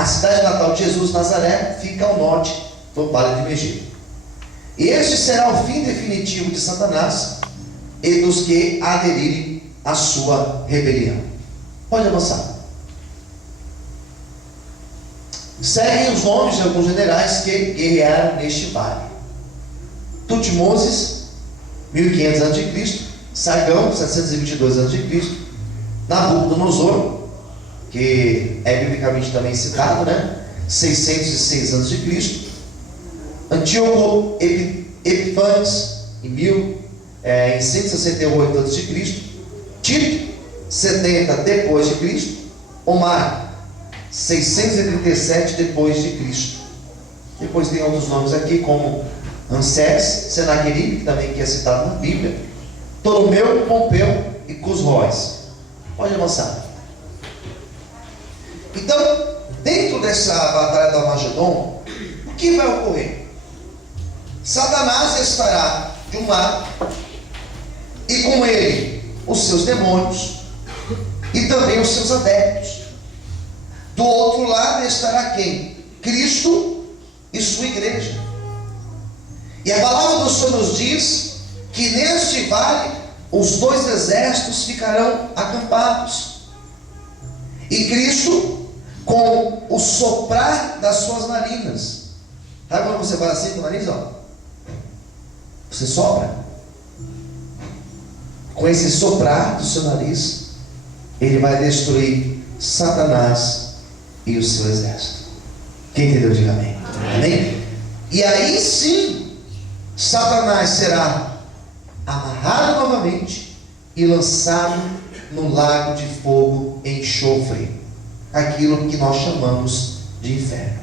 A cidade natal de Jesus, Nazaré, fica ao norte do vale de Megiddo. E este será o fim definitivo de Satanás e dos que aderirem à sua rebelião. Pode avançar. Seguem os nomes de alguns generais que guerrearam neste vale: Tutmoses, 1500 a.C., Sargão, 722 a.C., Nabucodonosor, que é biblicamente também citado, 606 a.C., Antíoco Epifanes, em 168 a.C., Tito, 70 depois de Cristo, Omar, 637 depois de Cristo. Depois tem outros nomes aqui, como Ansés, Senaqueribe, que também é citado na Bíblia, Ptolomeu, Pompeu e Cusróis. Pode avançar. Então, dentro dessa batalha do Armagedon, o que vai ocorrer? Satanás estará de um lado, e com ele os seus demônios e também os seus adeptos. Do outro lado estará quem? Cristo e sua igreja. E a palavra do Senhor nos diz que neste vale os dois exércitos ficarão acampados. E Cristo, com o soprar das suas narinas. Sabe quando você faz assim com o nariz? Você sopra. Com esse soprar do seu nariz, ele vai destruir Satanás e o seu exército. Quem entendeu, diga amém. Amém? E aí sim, Satanás será amarrado novamente e lançado no lago de fogo e enxofre, aquilo que nós chamamos de inferno.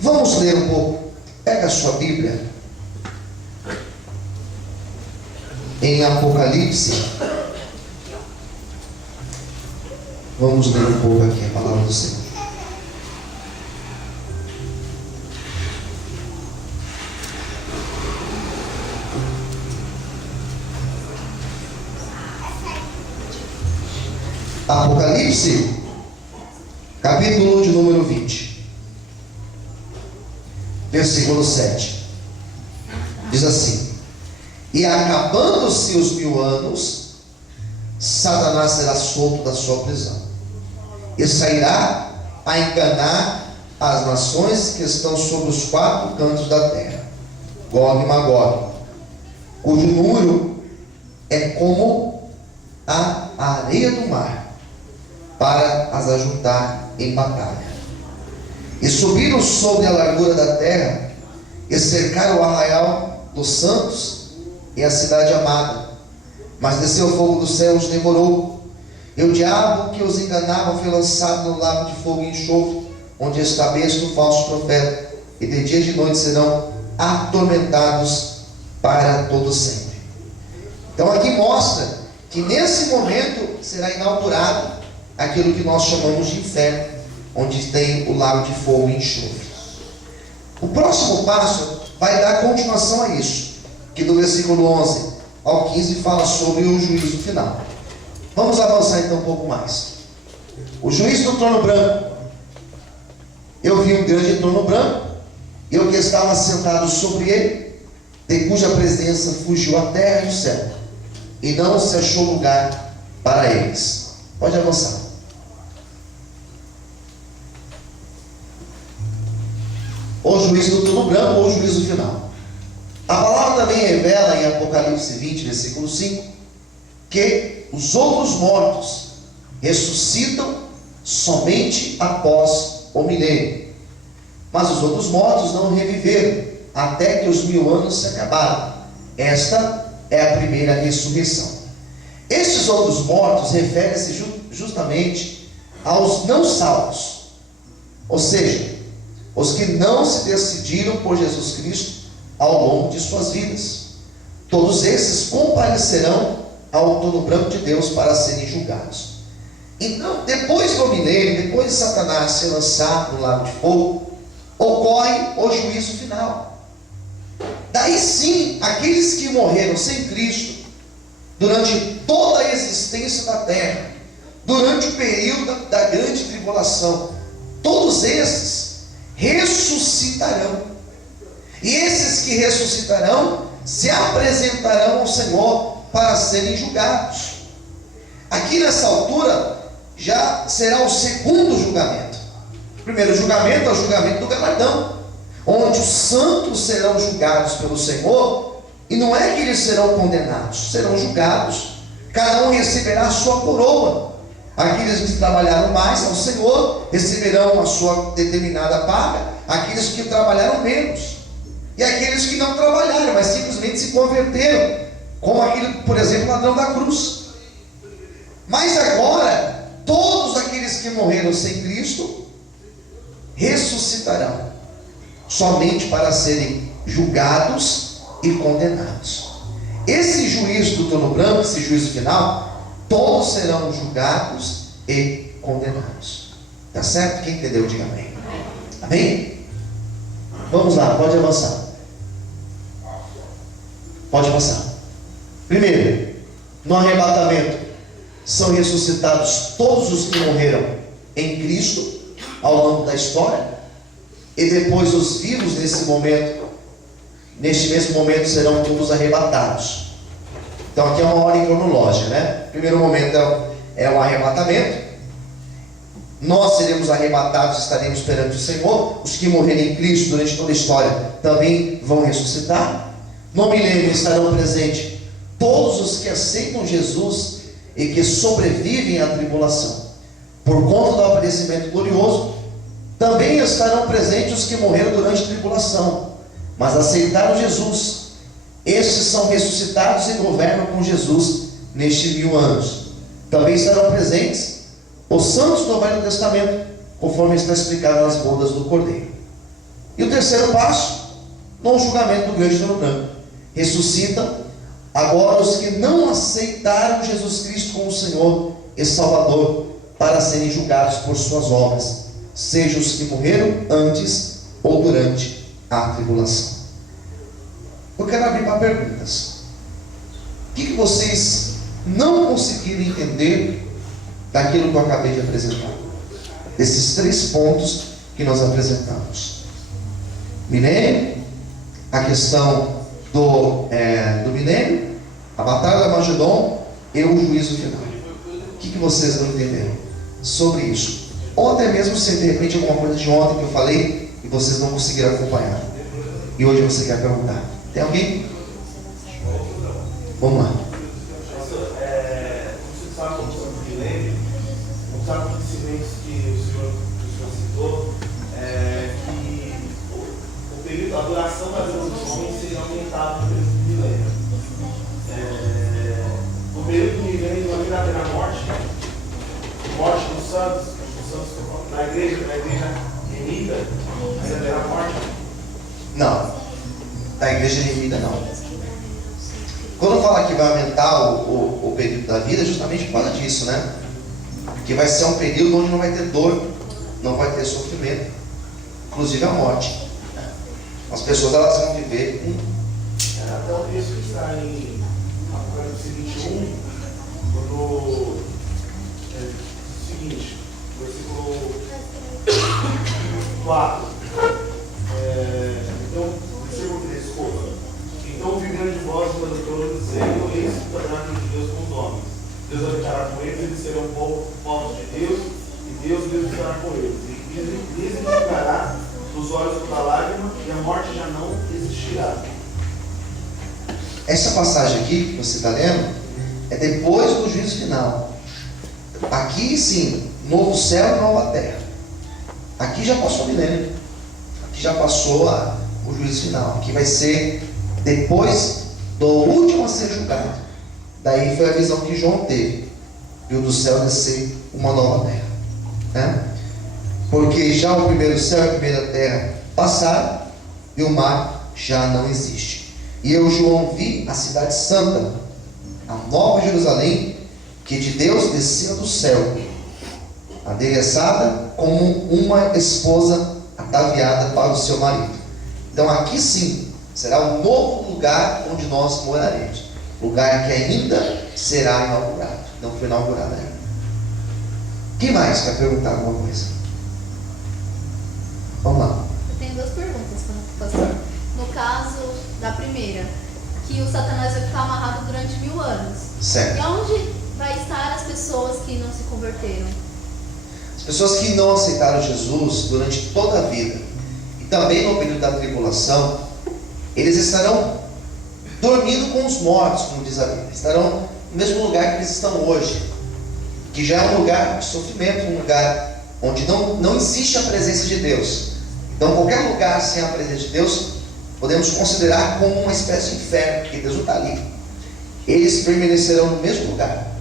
Vamos ler um pouco. Pega a sua Bíblia em Apocalipse. Vamos ler um pouco aqui a palavra do Senhor. Apocalipse, capítulo de número 20, versículo 7. Diz assim: e acabando-se os 1000 anos, Satanás será solto da sua prisão, e sairá a enganar as nações que estão sobre os 4 cantos da terra, Gog e Magog, cujo número é como a areia do mar, para as ajuntar em batalha. E subiram sobre a largura da terra, e cercaram o arraial dos santos e a cidade amada. Mas desceu o fogo do céu e os devorou. E o diabo que os enganava foi lançado no lago de fogo e enxofre, onde está besta o falso profeta, e de dia e de noite serão atormentados para todo sempre. Então aqui mostra que nesse momento será inaugurado aquilo que nós chamamos de inferno, onde tem o lago de fogo e enxofre. O próximo passo vai dar continuação a isso, que do versículo 11 ao 15 fala sobre o juízo final. Vamos avançar então um pouco mais. O juiz do trono branco. Eu vi um grande trono branco, e o que estava sentado sobre ele, de cuja presença fugiu a terra e o céu, e não se achou lugar para eles. Pode avançar. O juízo do trono branco ou o juízo final. A palavra também revela em Apocalipse 20, versículo 5, que os outros mortos ressuscitam somente após o milênio. Mas os outros mortos não reviveram até que os 1000 anos se acabaram. Esta é a primeira ressurreição. Estes outros mortos referem-se justamente aos não salvos, ou seja, os que não se decidiram por Jesus Cristo ao longo de suas vidas. Todos esses comparecerão ao trono branco de Deus para serem julgados. Então, depois do milênio, depois de Satanás ser lançado no lago de fogo, ocorre o juízo final. Daí sim, aqueles que morreram sem Cristo durante toda a existência da terra, durante o período da grande tribulação, todos esses ressuscitarão. E esses que ressuscitarão se apresentarão ao Senhor para serem julgados. Aqui nessa altura já será o segundo julgamento. O primeiro julgamento é o julgamento do galardão, onde os santos serão julgados pelo Senhor, e não é que eles serão condenados, serão julgados. Cada um receberá a sua coroa. Aqueles que trabalharam mais ao Senhor receberão a sua determinada paga, aqueles que trabalharam menos, e aqueles que não trabalharam, mas simplesmente se converteram, como aquele, por exemplo, ladrão da cruz. Mas agora, todos aqueles que morreram sem Cristo ressuscitarão, somente para serem julgados e condenados. Esse juízo do trono branco, esse juízo final, todos serão julgados e condenados. Tá certo? Quem entendeu, diga amém. Amém? Vamos lá, pode avançar. Pode passar. Primeiro, no arrebatamento são ressuscitados todos os que morreram em Cristo ao longo da história, e depois os vivos neste mesmo momento serão todos arrebatados. Então aqui é uma ordem cronológica, né? Primeiro momento é o arrebatamento. Nós seremos arrebatados, estaremos perante o Senhor. Os que morrerem em Cristo durante toda a história também vão ressuscitar. No milênio estarão presentes todos os que aceitam Jesus e que sobrevivem à tribulação. Por conta do aparecimento glorioso, também estarão presentes os que morreram durante a tribulação, mas aceitaram Jesus. Estes são ressuscitados e governam com Jesus nestes 1000 anos. Também estarão presentes os santos do Velho Testamento, conforme está explicado nas bodas do Cordeiro. E o terceiro passo, no julgamento do grande trono branco, ressuscitam agora os que não aceitaram Jesus Cristo como Senhor e Salvador, para serem julgados por suas obras, seja os que morreram antes ou durante a tribulação. Eu quero abrir para perguntas. O que vocês não conseguiram entender daquilo que eu acabei de apresentar? Desses 3 pontos que nós apresentamos: milênio, a questão do milênio, a batalha do Armagedon e o juízo final. O que vocês não entenderam sobre isso? Ou até mesmo se de repente alguma coisa de ontem que eu falei e vocês não conseguiram acompanhar, e hoje você quer perguntar. Tem alguém? Vamos lá. Você sabe como o milênio, não sabe que silêncio que o senhor citou, que o período, a duração das evoluções seria aumentada no período do milênio. No período do milênio não haverá morte dos santos, na igreja remida, ainda haverá morte? Não, da igreja remida não. Quando fala que vai aumentar o período da vida, é justamente por causa disso, né? Que vai ser um período onde não vai ter dor, não vai ter sofrimento, inclusive a morte. As pessoas elas vão viver Até o texto que está em Apocalipse 21, quando seguinte, versículo 4. Então, versículo 3, desculpa. Então ouvi grande voz do trono dizendo: eis o tabernáculo de Deus com os homens. Deus habitará com eles, eles serão povos de Deus, e Deus mesmo estará com eles. E lhes enxugará dos olhos toda lágrima, e a morte já não existirá. Essa passagem aqui que você está lendo é depois do juízo final. Aqui sim, novo céu e nova terra. Aqui já passou o milênio. Aqui já passou o juízo final. Aqui vai ser depois do último a ser julgado. Daí foi a visão que João teve. Viu do céu descer uma nova terra, né? Porque já o primeiro céu e a primeira terra passaram, e o mar já não existe. E eu, João, vi a cidade santa, a nova Jerusalém, que de Deus desceu do céu, adereçada como uma esposa ataviada para o seu marido. Então aqui sim será um novo lugar onde nós moraremos, lugar que ainda será inaugurado, não foi inaugurado ainda. Quem mais quer perguntar alguma coisa? da primeira, que o Satanás vai ficar amarrado durante 1000 anos. Certo. E onde vai estar as pessoas que não se converteram? As pessoas que não aceitaram Jesus durante toda a vida, e também no período da tribulação, eles estarão dormindo com os mortos, como diz a Bíblia. Estarão no mesmo lugar que eles estão hoje, que já é um lugar de sofrimento, um lugar onde não existe a presença de Deus. Então qualquer lugar sem a presença de Deus, podemos considerar como uma espécie de inferno, porque Deus não está ali. Eles permanecerão no mesmo lugar,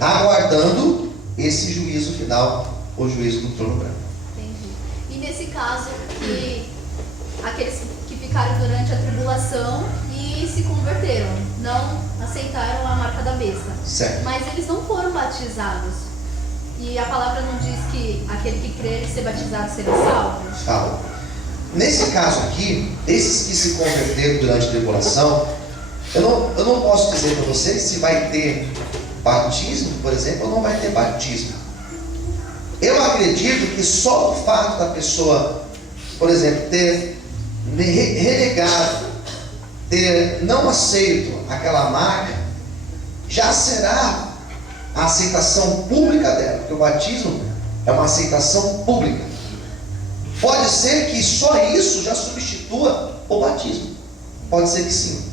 aguardando esse juízo final, o juízo do trono branco. Entendi. E nesse caso, que aqueles que ficaram durante a tribulação e se converteram, não aceitaram a marca da besta, Certo. mas eles não foram batizados. E a palavra não diz que aquele que crer e ser batizado será salvo? Fala. Nesse caso aqui, esses que se converteram durante a tribulação, eu não posso dizer para vocês se vai ter batismo, por exemplo, ou não vai ter batismo. Eu acredito que só o fato da pessoa, por exemplo, ter renegado, ter não aceito aquela marca, já será a aceitação pública dela, porque o batismo é uma aceitação pública. Pode ser que só isso já substitua o batismo. Pode ser que sim.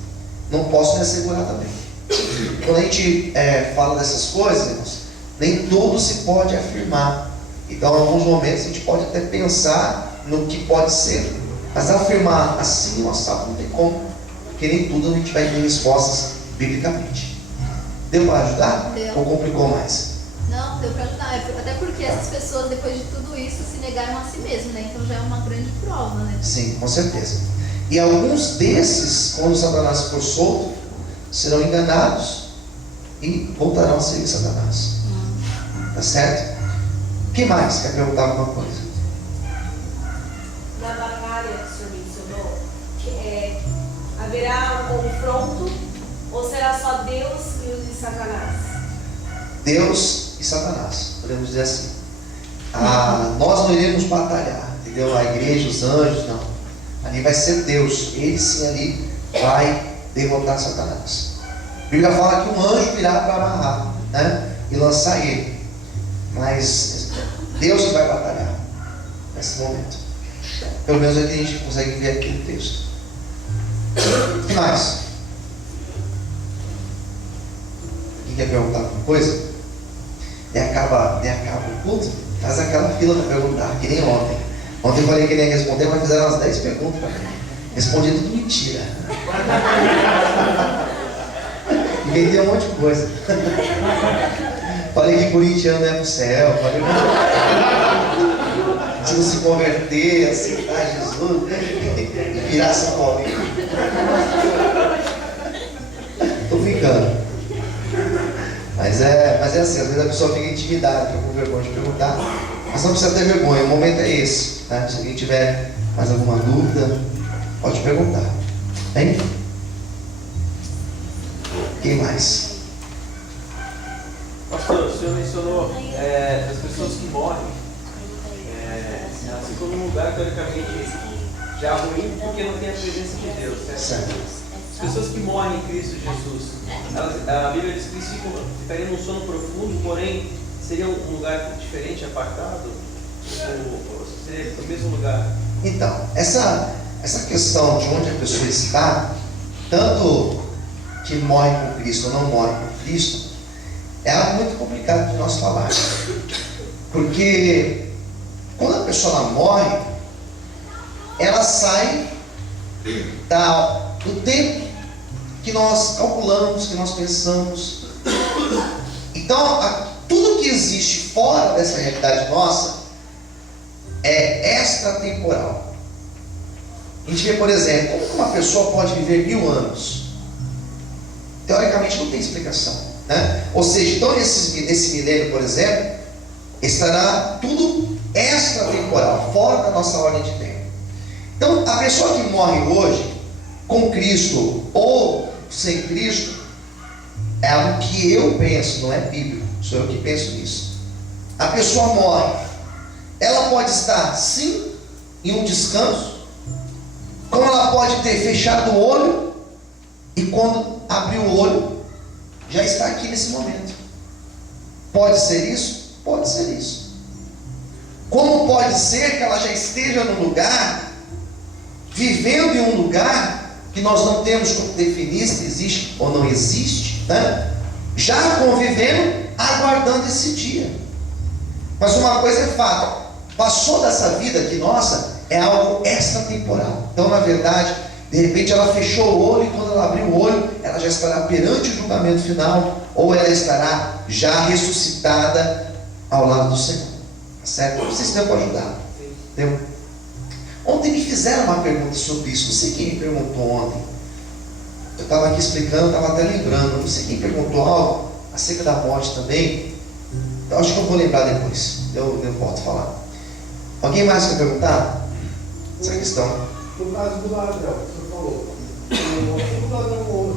Não posso me assegurar também. Quando a gente fala dessas coisas, irmãos, nem tudo se pode afirmar. Então, em alguns momentos, a gente pode até pensar no que pode ser. Mas afirmar assim, nossa, não tem como. Porque nem tudo a gente vai ter respostas biblicamente. Deu para ajudar? Deu. Ou complicou mais? Não, deu para ajudar. Até porque essas pessoas, depois de tudo isso, se negaram a si mesmo, né? Então já é uma grande prova, né? Sim, com certeza. E alguns desses, quando Satanás for solto, serão enganados e voltarão a seguir Satanás. Tá certo? O que mais? Quer perguntar alguma coisa? Na batalha que o senhor mencionou, haverá um confronto ou será só Deus e Satanás? Deus e Satanás, podemos dizer assim. Nós não iremos batalhar, entendeu? A igreja, os anjos, não. Ali vai ser Deus. Ele sim ali vai derrotar Satanás. A Bíblia fala que um anjo virá para amarrar, né? E lançar ele. Mas Deus que vai batalhar nesse momento. Pelo menos é que a gente consegue ver aqui no texto. O que mais? Quem quer perguntar alguma coisa? E acaba o culto, faz aquela fila para perguntar, que nem ontem. Ontem eu falei que ele ia responder, mas fizeram umas 10 perguntas para mim. Respondi tudo mentira. Inventei um monte de coisa. Falei que corintiano é pro céu. Falei que se não se converter, aceitar Jesus e virar São Paulo. Tô brincando. Mas é assim, às vezes a pessoa fica intimidada, fica com vergonha de perguntar. Mas não precisa ter vergonha, o momento é esse. Tá? Se alguém tiver mais alguma dúvida, pode perguntar. Bem? Quem mais? Pastor, o senhor mencionou as pessoas que morrem, elas ficam num lugar teoricamente já ruim porque não tem a presença de Deus, certo? Certo. As pessoas que morrem em Cristo Jesus, a Bíblia diz que eles ficariam num sono profundo, porém seria um lugar diferente, apartado? Ou seria o mesmo lugar? Então, essa questão de onde a pessoa está, tanto que morre com Cristo ou não morre com Cristo, é algo muito complicado de nós falar. Porque quando a pessoa ela morre, ela sai do tempo que nós calculamos, que nós pensamos. Então, tudo que existe fora dessa realidade nossa é extratemporal. A gente vê, por exemplo, como uma pessoa pode viver 1000 anos? Teoricamente não tem explicação, né? Ou seja, então nesse milênio, por exemplo, estará tudo extratemporal, fora da nossa ordem de tempo. Então, a pessoa que morre hoje, com Cristo ou sem Cristo, é algo que eu penso, não é bíblico, sou eu que penso nisso. A pessoa morre, ela pode estar sim em um descanso, como Como ela pode ter fechado o olho e quando abriu o olho, já está aqui nesse momento. Pode ser isso? Pode ser isso. Como pode ser que ela já esteja num lugar, vivendo em um lugar que nós não temos como definir se existe ou não existe, né? Já convivendo, aguardando esse dia. Mas uma coisa é fato, passou dessa vida aqui nossa, é algo extratemporal. Então, na verdade, de repente ela fechou o olho, e quando ela abrir o olho, ela já estará perante o julgamento final, ou ela estará já ressuscitada ao lado do Senhor. Tá certo? Vocês têm para ajudar. Entendeu? Ontem me fizeram uma pergunta sobre isso. Não sei quem me perguntou ontem. Eu estava aqui explicando, estava até lembrando. Não sei quem perguntou algo acerca da morte também. Então acho que eu vou lembrar depois. Eu volto a falar. Alguém mais quer perguntar? Essa questão. No caso do ladrão, o senhor falou. O ladrão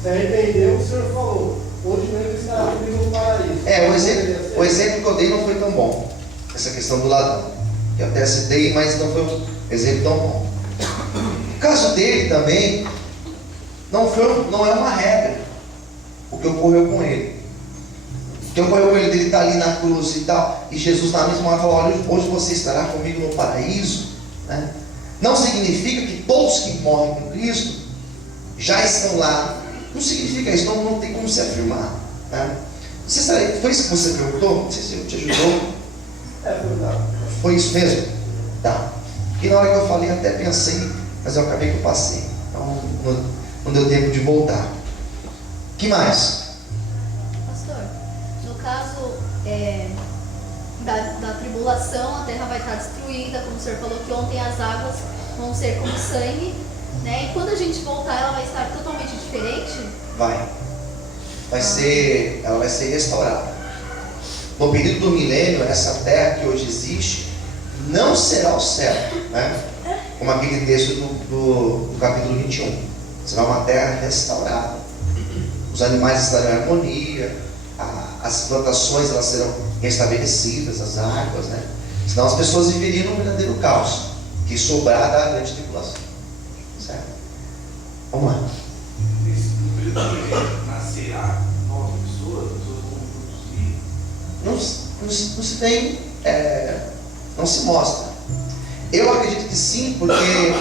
se arrependeu, o senhor falou. Hoje mesmo ele estará comigo no paraíso. O exemplo que eu dei não foi tão bom. Essa questão do ladrão. Eu até citei, mas não foi um exemplo tão bom. O caso dele também não é uma regra. O que ocorreu com ele. O que ocorreu com ele, dele estar ali na cruz e tal, e Jesus na mesma hora falou: olha, hoje você estará comigo no paraíso, né? Não significa que todos que morrem com Cristo já estão lá. Não significa isso, não tem como se afirmar, né? Foi isso que você perguntou? Não sei se eu te ajudou. É verdade. Foi isso mesmo? Tá. E na hora que eu falei, eu até pensei, mas eu acabei que eu passei. Então não deu tempo de voltar. O que mais? Pastor, no caso da tribulação, a terra vai estar destruída, como o senhor falou que ontem as águas vão ser como sangue, né? E quando a gente voltar, ela vai estar totalmente diferente? Ela vai ser restaurada. No período do milênio, essa terra que hoje existe não será o céu, né? Como aquele texto do capítulo 21. Será uma terra restaurada. Os animais estarão em harmonia, as plantações elas serão restabelecidas, as águas, né? Senão as pessoas viveriam num verdadeiro caos, que sobrar da grande tribulação. Certo? Vamos lá. No período da milênio, nascerá novas pessoas vão produzir. Não se tem, não se mostra. Eu acredito que sim, porque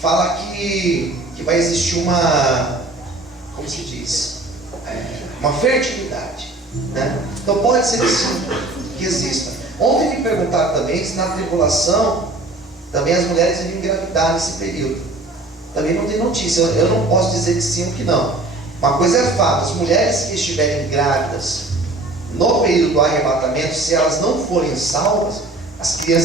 fala que vai existir uma, como se diz, uma fertilidade, né? Então pode ser que sim, que exista. Ontem me perguntaram também se na tribulação também as mulheres iriam engravidar nesse período. Também não tem notícia. Eu não posso dizer que sim ou que não. Uma coisa é fato: as mulheres que estiverem grávidas no período do arrebatamento, se elas não forem salvas, as crianças